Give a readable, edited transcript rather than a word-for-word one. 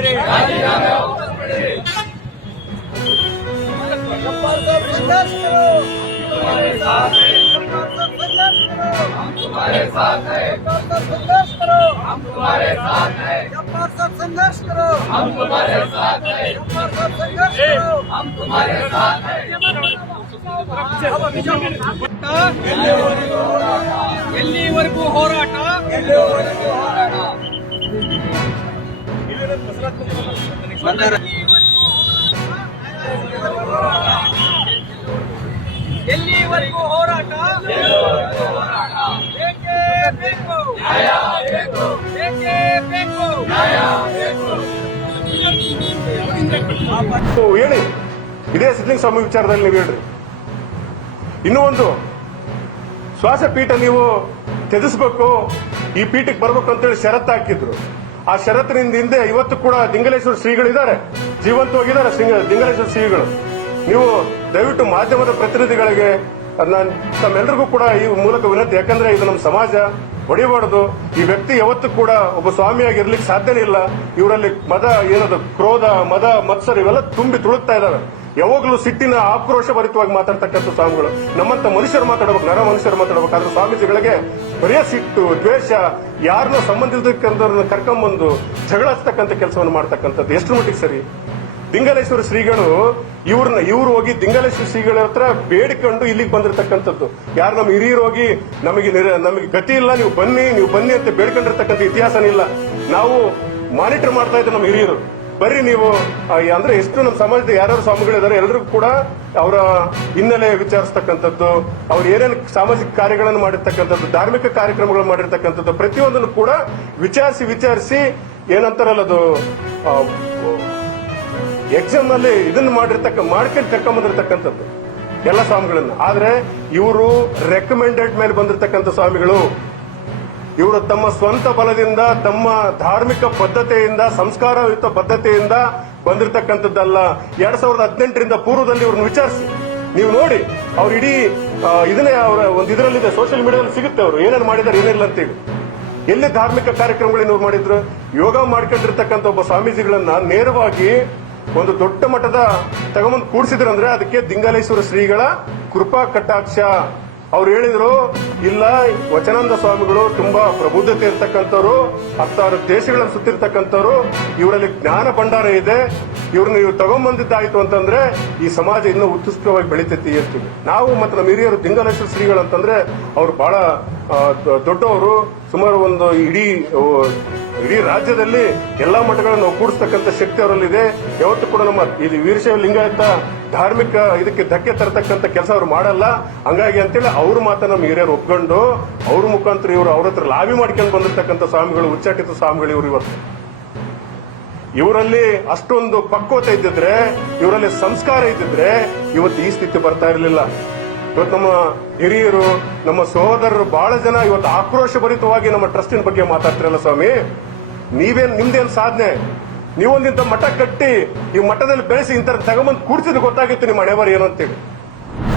ಬಿಡಿರಿ. तुम्हारे साथ हैं, हम तुम्हारे साथ हैं, संघर्ष करो, हम तुम्हारे साथ हैं, संघर्ष करो, हम तुम्हारे साथ हैं, संघर्ष करो, हम तुम्हारे साथ हैं। ಎಲ್ಲಿವರೆಗೂ ಹೋರಾಟ, ಎಲ್ಲಿವರೆಗೂ ಹೋರಾಟ, ಬೇಕೇ ಬೇಕು, ಬೇಕೇ ಬೇಕು. ಹೇಳಿ, ಇದೇ ಸಿದ್ಧಲಿಂಗ ಸ್ವಾಮಿ ವಿಚಾರದಲ್ಲಿ ನೀವು ಹೇಳ್ರಿ. ಇನ್ನೂ ಒಂದು ಶ್ವಾಸಪೀಠ ನೀವು ತ್ಯಜಿಸಬೇಕು, ಈ ಪೀಠಕ್ಕೆ ಬರಬೇಕು ಅಂತೇಳಿ ಷರತ್ತು ಹಾಕಿದ್ರು. ಆ ಷರತ್ತಿನಿಂದ ಹಿಂದೆ ಇವತ್ತು ಕೂಡ ದಿಂಗಲೇಶ್ವರ ಶ್ರೀಗಳಿದ್ದಾರೆ, ಜೀವಂತವಾಗಿದ್ದಾರೆ ದಿಂಗಲೇಶ್ವರ ಶ್ರೀಗಳು. ನೀವು ದಯವಿಟ್ಟು ಮಾಧ್ಯಮದ ಪ್ರತಿನಿಧಿಗಳಿಗೆ ನಾನು ತಮ್ಮೆಲ್ಲರಿಗೂ ಕೂಡ ಈ ಮೂಲಕ ವಿನಂತಿ, ಯಾಕಂದ್ರೆ ಇದು ನಮ್ಮ ಸಮಾಜ, ಹೊಡಿಬಾರ್ದು. ಈ ವ್ಯಕ್ತಿ ಯಾವತ್ತೂ ಕೂಡ ಒಬ್ಬ ಸ್ವಾಮಿಯಾಗಿರ್ಲಿಕ್ಕೆ ಸಾಧ್ಯನೇ ಇಲ್ಲ. ಇವರಲ್ಲಿ ಮದ ಏನದು ಕ್ರೋಧ, ಮದ, ಮತ್ಸರ ಇವೆಲ್ಲ ತುಂಬಿ ತುಳುಕ್ತಾ ಇದಾವೆ. ಯಾವಾಗಲೂ ಸಿಟ್ಟಿನ ಆಕ್ರೋಶ ಭರಿತವಾಗಿ ಮಾತಾಡ್ತಕ್ಕಂಥ ಸ್ವಾಮಿಗಳು. ನಮ್ಮಂತ ಮನುಷ್ಯರು ಮಾತಾಡಬೇಕು, ನರ ಮನುಷ್ಯರು ಮಾತಾಡಬೇಕು. ಆದ್ರೆ ಸ್ವಾಮೀಜಿಗಳಿಗೆ ಬರೀ ಸಿಟ್ಟು, ದ್ವೇಷ, ಯಾರನ್ನೋ ಸಂಬಂಧಿಸಿದಕ್ಕಂಥವ್ರನ್ನ ಕರ್ಕೊಂಡ್ಬಂದು ಜಗಳ ಹಚ್ಚತಕ್ಕಂಥ ಕೆಲಸವನ್ನು ಮಾಡ್ತಕ್ಕಂಥದ್ದು ಎಷ್ಟು ಮಟ್ಟಿಗೆ ಸರಿ? ದಿಂಗಲೇಶ್ವರ ಶ್ರೀಗಳು ಇವ್ರು ಹೋಗಿ ದಿಂಗಲೇಶ್ವರ ಶ್ರೀಗಳ ಹತ್ರ ಬೇಡಿಕೊಂಡು ಇಲ್ಲಿಗೆ ಬಂದಿರತಕ್ಕಂಥದ್ದು. ಯಾರು ನಮ್ಮ ಹಿರಿಯರು ಹೋಗಿ ನಮಗೆ ಗತಿ ಇಲ್ಲ, ನೀವು ಬನ್ನಿ ಅಂತ ಬೇಡ್ಕೊಂಡಿರ್ತಕ್ಕಂಥ ಇತಿಹಾಸನೇ ಇಲ್ಲ. ನಾವು ಮಾನಿಟರ್ ಮಾಡ್ತಾ ಇದ್ದ ನಮ್ಮ ಹಿರಿಯರು, ಬರ್ರಿ ನೀವು ಅಂದ್ರೆ ಎಷ್ಟು ನಮ್ಮ ಸಮಾಜದ ಯಾರ್ಯಾರು ಸ್ವಾಮಿಗಳಿದ್ದಾರೆ ಎಲ್ಲರಿಗೂ ಕೂಡ ಅವರ ಹಿನ್ನೆಲೆ ವಿಚಾರಿಸತಕ್ಕಂಥದ್ದು, ಅವ್ರು ಏನೇನು ಸಾಮಾಜಿಕ ಕಾರ್ಯಗಳನ್ನು ಮಾಡಿರ್ತಕ್ಕಂಥದ್ದು, ಧಾರ್ಮಿಕ ಕಾರ್ಯಕ್ರಮಗಳನ್ನು ಮಾಡಿರ್ತಕ್ಕಂಥದ್ದು, ಪ್ರತಿಯೊಂದನ್ನು ಕೂಡ ವಿಚಾರಿಸಿ ಏನಂತಾರಲ್ಲ ಅದು ಎಕ್ಸಾಮ್ ನಲ್ಲಿ ಇದನ್ನು ಮಾಡ್ಕೊಂಡು ಕರ್ಕೊಂಡ್ಬಂದಿರ್ತಕ್ಕಂಥದ್ದು ಎಲ್ಲ ಸ್ವಾಮಿಗಳನ್ನ. ಆದ್ರೆ ಇವರು ರೆಕಮೆಂಡೆಡ್ ಮೇಲೆ ಬಂದಿರತಕ್ಕಂಥ ಸ್ವಾಮಿಗಳು. ಇವರು ತಮ್ಮ ಸ್ವಂತ ಬಲದಿಂದ, ತಮ್ಮ ಧಾರ್ಮಿಕ ಬದ್ಧತೆಯಿಂದ, ಸಂಸ್ಕಾರಯುತ ಬದ್ಧತೆಯಿಂದ ಬಂದಿರತಕ್ಕಂಥದ್ದಲ್ಲ. 2018ರಿಂದ ಪೂರ್ವದಲ್ಲಿ ಇವ್ರನ್ನ ವಿಚಾರಿಸಿ ನೀವು ನೋಡಿ. ಅವ್ರು ಇಡೀ ಇದನ್ನೇ ಅವರ ಒಂದು ಇದರಲ್ಲಿದೆ, ಸೋಷಿಯಲ್ ಮೀಡಿಯಾದಲ್ಲಿ ಸಿಗುತ್ತೆ ಅವರು ಏನೇನು ಮಾಡಿದ್ದಾರೆ ಏನಿಲ್ಲ ಅಂತೇಳಿ. ಎಲ್ಲಿ ಧಾರ್ಮಿಕ ಕಾರ್ಯಕ್ರಮಗಳನ್ನ ಇವ್ರು ಮಾಡಿದ್ರು? ಯೋಗ ಮಾಡ್ಕೊಂಡಿರ್ತಕ್ಕಂಥ ಒಬ್ಬ ಸ್ವಾಮೀಜಿಗಳನ್ನ ನೇರವಾಗಿ ಒಂದು ದೊಡ್ಡ ಮಟ್ಟದ ತಗೊಂಬಂದು ಕೂಡಿಸಿದ್ರಂದ್ರೆ ಅದಕ್ಕೆ ದಿಂಗಲೇಶ್ವರ ಶ್ರೀಗಳ ಕೃಪಾ ಕಟಾಕ್ಷ. ಅವ್ರು ಹೇಳಿದ್ರು, ಇಲ್ಲ ವಚನಾನಂದ ಸ್ವಾಮಿಗಳು ತುಂಬಾ ಪ್ರಬುದ್ಧತೆ ಇರ್ತಕ್ಕಂಥವ್ರು, 10 ದೇಶಗಳನ್ನು ಸುತ್ತಿರ್ತಕ್ಕಂಥವ್ರು, ಇವರಲ್ಲಿ ಜ್ಞಾನ ಭಂಡಾರ ಇದೆ, ಇವ್ರನ್ನ ನೀವು ತಗೊಂಡ್ಬಂದಿದ್ದಾಯ್ತು ಅಂತಂದ್ರೆ ಈ ಸಮಾಜ ಇನ್ನೂ ಉತ್ಕೃಷ್ಟವಾಗಿ ಬೆಳಿತೈತಿ ಇರ್ತೀವಿ. ನಾವು ಮತ್ತು ನಮ್ಮ ಹಿರಿಯರು ದಿಂಗಲೇಶ್ವರ ಶ್ರೀಗಳು ಅಂತಂದ್ರೆ ಅವ್ರು ಬಹಳ ದೊಡ್ಡವರು. ಸುಮಾರು ಒಂದು ಇಡೀ ರಾಜ್ಯದಲ್ಲಿ ಎಲ್ಲಾ ಮಠಗಳನ್ನು ನಾವು ಕೂಡಿಸ್ತಕ್ಕಂಥ ಶಕ್ತಿ ಅವರಲ್ಲಿದೆ. ಯಾವತ್ತೂ ಕೂಡ ನಮ್ಮ ಇದು ವೀರಶೈವ ಲಿಂಗಾಯತ ಧಾರ್ಮಿಕ ಇದಕ್ಕೆ ಧಕ್ಕೆ ತರತಕ್ಕಂಥ ಕೆಲಸ ಅವ್ರು ಮಾಡಲ್ಲ. ಹಂಗಾಗಿ ಅಂತೇಳಿ ಅವ್ರ ಮಾತನ್ನ ನಮ್ಮ ಹಿರಿಯರು ಒಪ್ಕೊಂಡು ಅವ್ರ ಮುಖಾಂತರ ಇವರು ಅವ್ರ ಹತ್ರ ಲಾಬಿ ಮಾಡ್ಕೊಂಡು ಬಂದಿರ್ತಕ್ಕಂಥ ಸ್ವಾಮಿಗಳು, ಉಚ್ಚಾಟಿತ ಸ್ವಾಮಿಗಳು ಇವರು. ಇವರಲ್ಲಿ ಅಷ್ಟೊಂದು ಪಕ್ವತೆ ಇದ್ದಿದ್ರೆ, ಇವರಲ್ಲಿ ಸಂಸ್ಕಾರ ಇದ್ದಿದ್ರೆ ಇವತ್ತು ಈ ಸ್ಥಿತಿ ಬರ್ತಾ ಇರಲಿಲ್ಲ. ಇವತ್ತು ನಮ್ಮ ಹಿರಿಯರು, ನಮ್ಮ ಸಹೋದರರು ಬಹಳ ಜನ ಇವತ್ತು ಆಕ್ರೋಶ ಭರಿತವಾಗಿ ನಮ್ಮ ಟ್ರಸ್ಟಿನ ಬಗ್ಗೆ ಮಾತಾಡ್ತಿರಲ್ಲ. ಸ್ವಾಮಿ, ನಿಮ್ದೇನು ಸಾಧನೆ? ನೀವೊಂದಿಂತ ಮಠ ಕಟ್ಟಿ ಈ ಮಠದಲ್ಲಿ ಬೆಳೆಸಿ ಇಂಥ ತಗೊಂಬಂದು ಕೂಡಿಸಿದ್ರೆ ಗೊತ್ತಾಗಿತ್ತು ನಿಮ್ಮ ಹಣೆಬರ ಏನು ಅಂತೇಳಿ.